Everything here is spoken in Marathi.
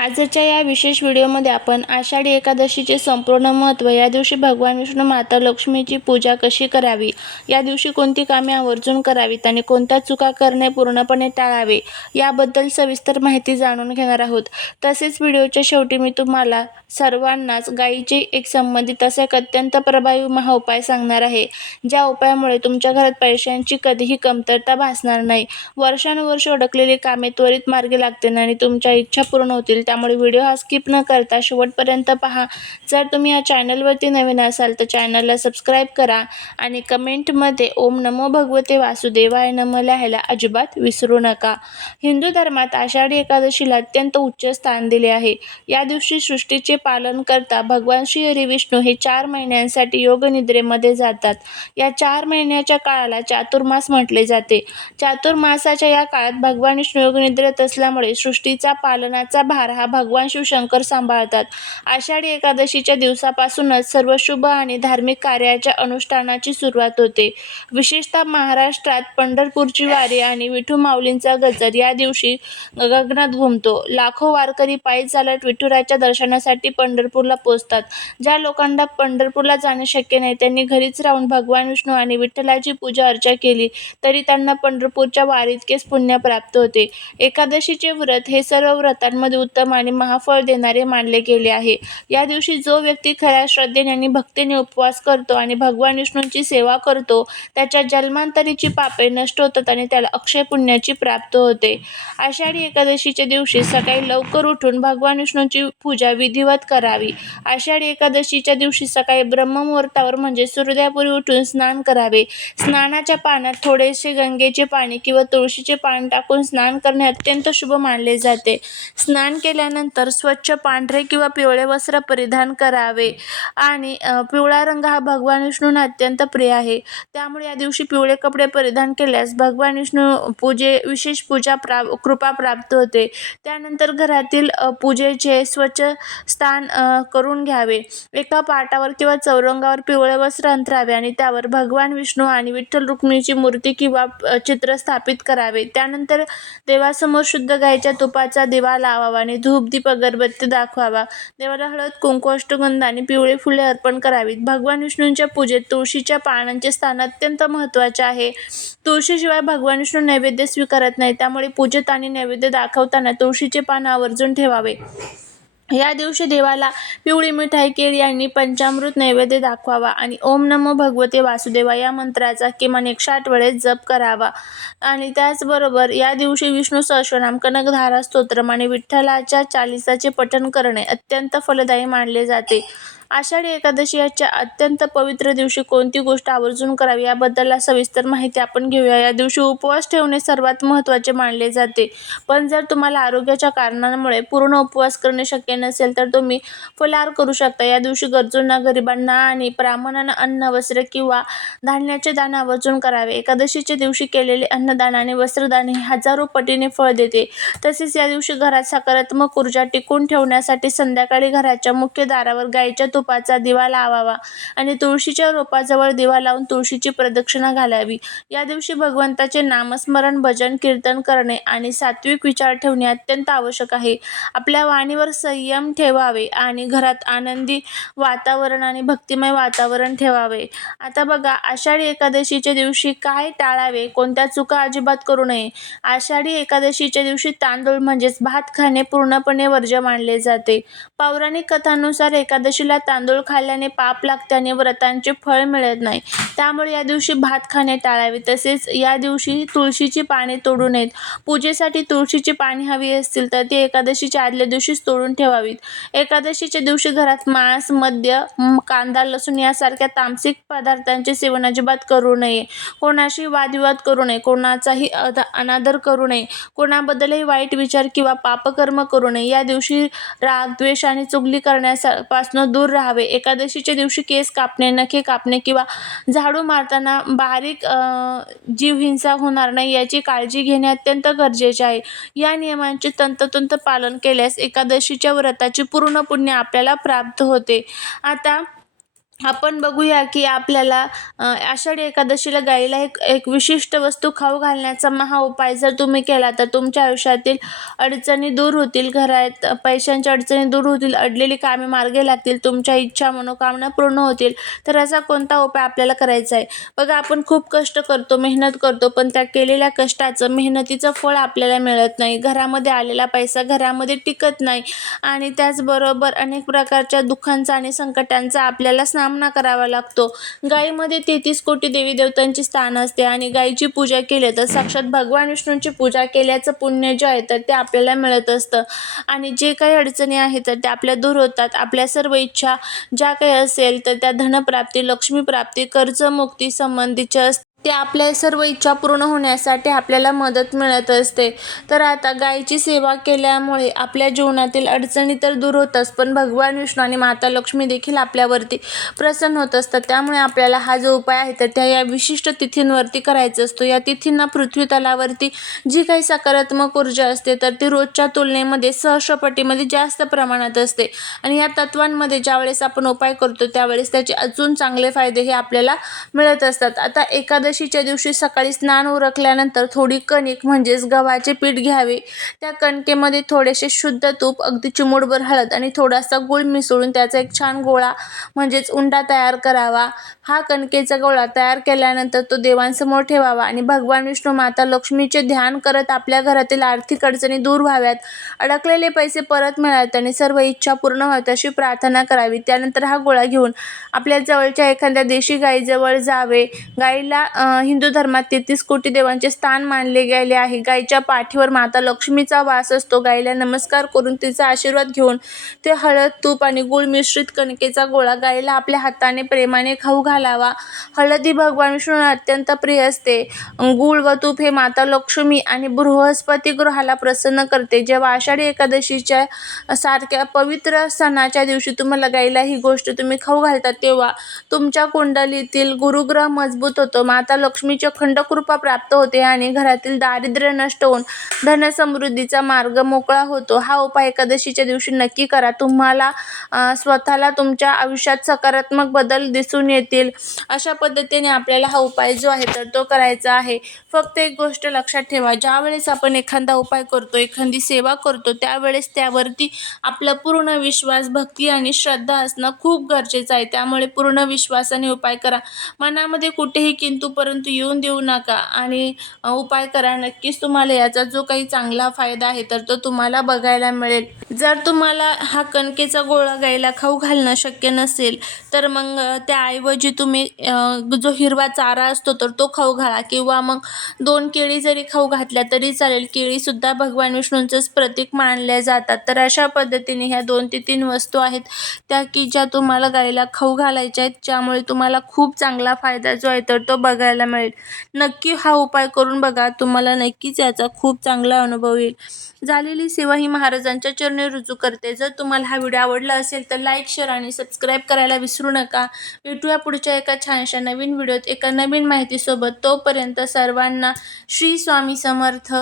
आजच्या या विशेष व्हिडिओमध्ये आपण आषाढी एकादशीचे संपूर्ण महत्त्व, या दिवशी भगवान विष्णू माता लक्ष्मीची पूजा कशी करावी, या दिवशी कोणती कामे आवर्जून करावीत आणि कोणत्या चुका करणे पूर्णपणे टाळावे, याबद्दल सविस्तर माहिती जाणून घेणार आहोत. तसेच व्हिडिओच्या शेवटी मी तुम्हाला सर्वांनाच गायीचे एक संबंधित असा एक अत्यंत प्रभावी महाउपाय सांगणार आहे, ज्या उपायामुळे तुमच्या घरात पैशांची कधीही कमतरता भासणार नाही. वर्षानुवर्ष अडकलेली कामे त्वरित मार्गी लागतील आणि तुमच्या इच्छा पूर्ण होतील. त्यामुळे व्हिडिओ हा स्किप न करता शेवटपर्यंत पहा. जर तुम्ही या चॅनलवरती नवीन असाल तर चॅनलला सबस्क्राईब करा आणि कमेंटमध्ये ओम नमो भगवते वासुदेवाय नमः लिहायला अजिबात विसरू नका. हिंदू धर्मात आषाढी एकादशीला अत्यंत उच्च स्थान दिले आहे. या दिवशी सृष्टीचे पालन करता भगवान श्री हरी विष्णू हे 4 महिन्यांसाठी योगनिद्रेमध्ये जातात. या 4 महिन्याच्या काळाला चातुर्मास म्हटले जाते. चातुर्मासाच्या या काळात भगवान विष्णू योगनिद्रेत असल्यामुळे सृष्टीचा पालनाचा भार हा भगवान शिवशंकर सांभाळतात. आषाढी एकादशीच्या दिवसापासूनच सर्व शुभ आणि धार्मिक कार्याच्या अनुष्ठानाची सुरुवात होते. विशेषतः महाराष्ट्रात पंढरपूरची वारी आणि विठू माऊलींचा गजर या दिवशी गगनात घुमतो. लाखो वारकरी पायी चालत विठुरायाच्या दर्शनासाठी पंढरपूरला पोहोचतात. ज्या लोकांना पंढरपूरला जाणे शक्य नाही त्यांनी घरीच राहून भगवान विष्णू आणि विठ्ठलाची पूजा अर्चा केली तरी त्यांना पंढरपूरच्या वारीइतकेच पुण्य प्राप्त होते. एकादशीचे व्रत हे सर्व व्रतांमध्ये उत्तम आणि महाफळ देणारे मानले गेले आहे. या दिवशी जो व्यक्ती खऱ्या श्रद्धेने आणि भक्तीने उपवास करतो आणि भगवान विष्णूंची सेवा करतो त्याच्या जन्मांतरीची पापे नष्ट होतात आणि त्याला अक्षय पुण्याची प्राप्त होते. आषाढी एकादशीच्या दिवशी सकाळी लवकर उठून भगवान विष्णूंची पूजा विधिवत करावी. आषाढी एकादशीच्या दिवशी सकाळी ब्रह्ममुहूर्तावर म्हणजे सूर्योदयापूर्वी उठून स्नान करावे. स्नानाच्या पाण्यात थोडेसे गंगेचे पाणी किंवा तुळशीचे पान टाकून स्नान करणे अत्यंत शुभ मानले जाते. स्नान केल्यानंतर स्वच्छ पांढरे किंवा पिवळे वस्त्र परिधान करावे आणि पिवळा रंग हा भगवान विष्णूंना अत्यंत प्रिय आहे. त्यामुळे या दिवशी पिवळे कपडे परिधान केल्यास भगवान विष्णू विशेष कृपा प्राप्त होते. त्यानंतर घरातील पूजेचे स्वच्छ स्थान करून घ्यावे. एका पाटावर किंवा चौरंगावर पिवळे वस्त्र अंथरावे आणि त्यावर भगवान विष्णू आणि विठ्ठल रुक्मिणीची मूर्ती किंवा चित्र स्थापित करावे. त्यानंतर देवासमोर शुद्ध गाईच्या तुपाचा दिवा लावावा आणि धूप दीप अगरबत्ती दाखवावा. देवाला हळद कुंकू अष्टगंध आणि पिवळी फुले अर्पण करावीत. भगवान विष्णूंच्या पूजेत तुळशीच्या पानांचे स्थान अत्यंत महत्त्वाचे आहे. तुळशीशिवाय भगवान विष्णू नैवेद्य स्वीकारत नाही. त्यामुळे पूजेत आणि नैवेद्य दाखवताना तुळशीचे पान आवर्जून ठेवावे. या दिवशी देवाला पिवळी मिठाई, केळी आणि पंचामृत नैवेद्य दाखवावा आणि ओम नमो भगवते वासुदेवाय या मंत्राचा किमान 108 वेळेस जप करावा. आणि त्याचबरोबर या दिवशी विष्णू सहस्रनाम, कनकधारा स्तोत्रम आणि विठ्ठलाच्या चालीसाचे पठण करणे अत्यंत फलदायी मानले जाते. आषाढी एकादशी याच्या अत्यंत पवित्र दिवशी कोणती गोष्ट आवर्जून करावी याबद्दल सविस्तर माहिती आपण घेऊया. या दिवशी उपवास ठेवणे सर्वात महत्त्वाचे मानले जाते. पण जर तुम्हाला आरोग्याच्या कारणांमुळे पूर्ण उपवास करणे शक्य नसेल तर तुम्ही फलाहार करू शकता. या दिवशी गरजूंना, गरिबांना आणि ब्राह्मणांना अन्न, वस्त्र किंवा धान्याचे दान आवर्जून करावे. एकादशीच्या दिवशी केलेले अन्नदान आणि वस्त्रदान हे हजारो पटीने फळ देते. तसेच या दिवशी घरात सकारात्मक ऊर्जा टिकून ठेवण्यासाठी संध्याकाळी घराच्या मुख्य दारावर गाईच्या तुपाचा दिवा लावावा आणि तुळशीच्या रोपाजवळ दिवा लावून तुळशीची प्रदक्षिणा घालावी. या दिवशी भगवंताचे नामस्मरण, भजन, कीर्तन करणे आणि सात्विक विचार ठेवणे अत्यंत आवश्यक आहे. आपल्या वाणीवर संयम ठेवावे आणि घरात आनंदी वातावरण आणि भक्तिमय वातावरण ठेवावे. आता बघा, आषाढी एकादशीच्या दिवशी काय टाळावे, कोणत्या चुका अजिबात करू नये. आषाढी एकादशीच्या दिवशी तांदूळ म्हणजेच भात खाणे पूर्णपणे वर्ज्य मानले जाते. पौराणिक कथांनुसार एकादशीला तांदूळ खाल्ल्याने पाप लागते आणि व्रतांचे फळ मिळत नाही. त्यामुळे या दिवशी भात खाणे टाळावे. तसेच या दिवशी तुळशीची पाने तोडू नयेत. पूजेसाठी तुळशीची पाने हवी असतील तर ती एकादशीच्या आदल्या दिवशीच तोडून ठेवावीत. एकादशीच्या दिवशी घरात मांस, मद्य, कांदा, लसूण यासारख्या तामसिक पदार्थांचे सेवन अजिबात करू नये. कोणाशी वादविवाद करू नये, कोणाचाही अनादर करू नये, कोणाबद्दलही वाईट विचार किंवा पापकर्म करू नये. या दिवशी राग, द्वेष आणि चुगली करण्यापासून दूर राहावे. एकादशीच्या दिवशी केस कापणे, नखे कापणे किंवा झाडू मारताना बारीक जीवहिंसा होणार नाही याची काळजी घेणे अत्यंत गरजेचे आहे. या नियमांचे तंतोतंत पालन केल्यास एकादशीच्या व्रताचे पूर्ण पुण्य आपल्याला प्राप्त होते. आता आपण बघूया की आपल्याला आषाढी एकादशीला गाईला एक एक विशिष्ट वस्तू खाऊ घालण्याचा महा उपाय जर तुम्ही केला तर तुमच्या आयुष्यातील अडचणी दूर होतील, घरात पैशांच्या अडचणी दूर होतील, अडलेली कामे मार्गी लागतील, तुमच्या इच्छा मनोकामना पूर्ण होतील. तर असा कोणता उपाय आपल्याला करायचा आहे? बघा, आपण खूप कष्ट करतो, मेहनत करतो, पण त्या केलेल्या कष्टाचं, मेहनतीचं फळ आपल्याला मिळत नाही. घरामध्ये आलेला पैसा घरामध्ये टिकत नाही आणि त्याचबरोबर अनेक प्रकारच्या दुःखांचा आणि संकटांचा आपल्याला सामना करावा लागतो. गायीमध्ये 33 कोटी देवी देवतांची स्थान असते आणि गायीची पूजा केली तर साक्षात भगवान विष्णूंची पूजा केल्याचं पुण्य जे आहे तर ते आपल्याला मिळत असतं आणि जे काही अडचणी आहेत तर त्या आपल्या दूर होतात. आपल्या सर्व इच्छा ज्या काही असेल तर त्या धनप्राप्ती, लक्ष्मीप्राप्ती, कर्जमुक्ती संबंधीच्या ते आपल्या सर्व इच्छा पूर्ण होण्यासाठी आपल्याला मदत मिळत असते. तर आता गायीची सेवा केल्यामुळे आपल्या जीवनातील अडचणी तर दूर होतात, पण भगवान विष्णू आणि माता लक्ष्मी देखील आपल्यावरती प्रसन्न होत असतात. त्यामुळे आपल्याला हा जो उपाय आहे तर त्या या विशिष्ट तिथींवरती करायचा असतो. या तिथींना पृथ्वी तलावरती जी काही सकारात्मक ऊर्जा असते तर ती रोजच्या तुलनेमध्ये सहस्रपटीमध्ये जास्त प्रमाणात असते आणि या तत्वांमध्ये ज्यावेळेस आपण उपाय करतो त्यावेळेस त्याचे अजून चांगले फायदे हे आपल्याला मिळत असतात. आता एकादशीच्या दिवशी सकाळी स्नान उरकल्यानंतर थोडी कणिक म्हणजेच गव्हाचे पीठ घ्यावे. त्या कणकेमध्ये थोडेसे शुद्ध तूप, अगदी चिमूटभर हळद आणि थोडासा गूळ मिसळून त्याचा एक छान गोळा म्हणजेच उंडा तयार करावा. हा कणकेचा गोळा तयार केल्यानंतर तो देवांसमोर ठेवावा आणि भगवान विष्णू, माता लक्ष्मीचे ध्यान करत आपल्या घरातील आर्थिक अडचणी दूर व्हाव्यात, अडकलेले पैसे परत मिळावेत आणि सर्व इच्छा पूर्ण व्हाव्यात अशी प्रार्थना करावी. त्यानंतर हा गोळा घेऊन आपल्या जवळच्या एखाद्या देशी गायीजवळ जावे. गायीला हिंदू धर्मात 33 कोटी देवांचे स्थान मानले गेले आहे. गायीच्या पाठीवर माता लक्ष्मीचा वास असतो. गायीला नमस्कार करून तिचा आशीर्वाद घेऊन ते हळद, तूप आणि गूळ मिश्रित कणकेचा गोळा गायीला आपल्या हाताने प्रेमाने खाऊ घालावा. हळद ही भगवान विष्णूंना अत्यंत प्रिय असते. गूळ व तूप हे माता लक्ष्मी आणि बृहस्पती ग्रहाला प्रसन्न करते. जेव्हा आषाढी एकादशीच्या सारख्या पवित्र सणाच्या दिवशी तुम्हाला गायीला ही गोष्ट तुम्ही खाऊ घालता तेव्हा तुमच्या कुंडलीतील गुरुग्रह मजबूत होतो, माता लक्ष्मीची अखंड कृपा प्राप्त होते आणि घरातील दारिद्र्य नष्ट होऊन धनसमृद्धीचा मार्ग मोकळा होतो. हा उपाय एकादशीच्या दिवशी नक्की करा. तुम्हाला स्वतःला तुमच्या आयुष्यात सकारात्मक बदल दिसून येतील. अशा पद्धतीने आपल्याला हा उपाय जो आहे तर तो करायचा आहे. फक्त एक गोष्ट लक्षात ठेवा, ज्यावेळेस आपण एखादा उपाय करतो, एखादी सेवा करतो त्यावेळेस त्यावरती आपला पूर्ण विश्वास, भक्ती आणि श्रद्धा असणं खूप गरजेचं आहे. त्यामुळे पूर्ण विश्वासाने उपाय करा. मनामध्ये कुठेही किंतु परंतु येऊन देऊ नका आणि उपाय करा. नक्कीच तुम्हाला याचा जो काही चांगला फायदा आहे तर तो तुम्हाला बघायला मिळेल. जर तुम्हाला हा कणकेचा गोळा गायीला खाऊ घालणं शक्य नसेल तर मग त्याऐवजी तुम्ही जो हिरवा चारा असतो तर तो खाऊ घाला किंवा मग 2 केळी जरी खाऊ घातल्या तरी चालेल. केळीसुद्धा भगवान विष्णूंचंच प्रतीक मानल्या जातात. तर अशा पद्धतीने ह्या 2 ते 3 वस्तू आहेत त्या की ज्या तुम्हाला गायीला खाऊ घालायच्या आहेत, ज्यामुळे तुम्हाला खूप चांगला फायदा जो आहे तर तो बघायला मिळेल. नक्की हा उपाय करून बघा. तुम्हाला नक्कीच याचा खूप चांगला अनुभव येईल. झालेली सेवा ही महाराजांच्या चरणी रुजू करते. जर तुम्हाला हा व्हिडिओ आवडला असेल तर लाईक, शेअर आणि सबस्क्राईब करायला विसरू नका. भेटूया पुढच्या एका छानशा नवीन व्हिडिओत एका नवीन माहितीसोबत. तोपर्यंत सर्वांना श्री स्वामी समर्थ.